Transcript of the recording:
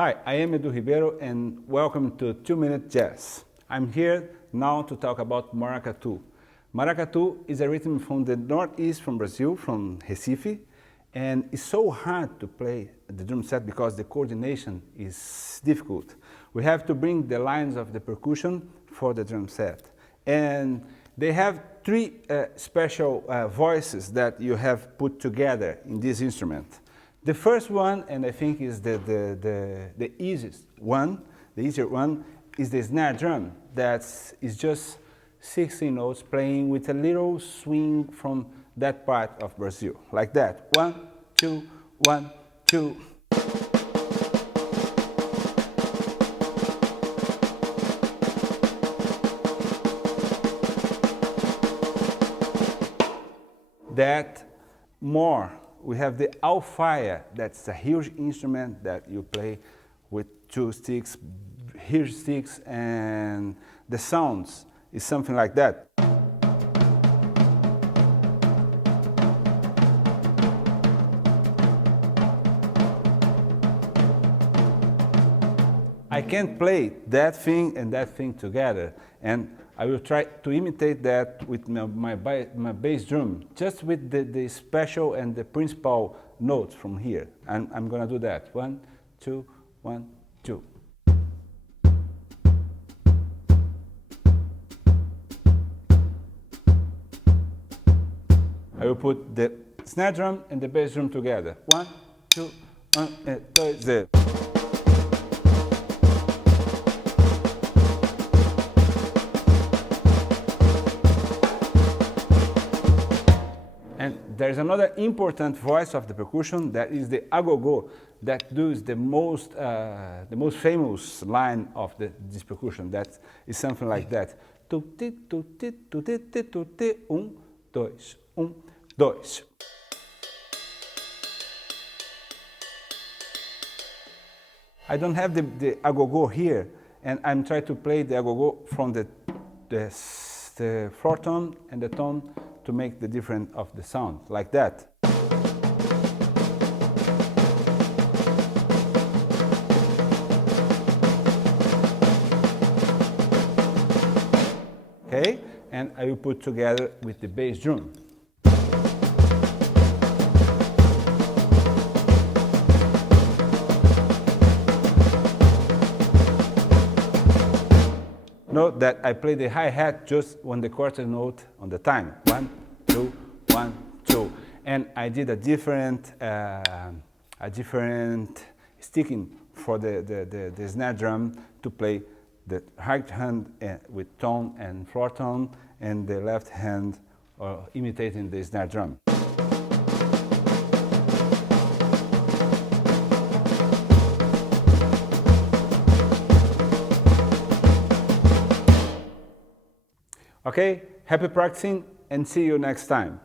Hi, I am Edu Ribeiro and welcome to 2-Minute Jazz. I'm here now to talk about Maracatu. Maracatu is a rhythm from the northeast from Brazil, from Recife, and it's so hard to play the drum set because the coordination is difficult. We have to bring the lines of the percussion for the drum set. And they have three special voices that you have put together in this instrument. The first one, and I think is the easiest one, the easier one, is the snare drum. That is just 16 notes playing with a little swing from that part of Brazil, like that. 1, 2, 1, 2. That more. We have the alfaia, that's a huge instrument that you play with 2 sticks, huge sticks, and the sounds is something like that. I can't play that thing and that thing together, and I will try to imitate that with my bass drum, just with the special and the principal notes from here. And I'm gonna do that. 1, 2, 1, 2. I will put the snare drum and the bass drum together. 1, 2, 1, 2, 0. And there's another important voice of the percussion that is the agogo, that does the most famous line of this percussion. That is something like that. 1, 2, 1, 2. I don't have the agogo here, and I'm trying to play the agogo from the floor tone and the tone to make the difference of the sound, like that. Okay, and I will put together with the bass drum. Note that I play the hi-hat just on the quarter note on the time. 1, 2, 1, 2. And I did a different sticking for the snare drum to play the right hand with tone and floor tone, and the left hand imitating the snare drum. Okay, happy practicing and see you next time.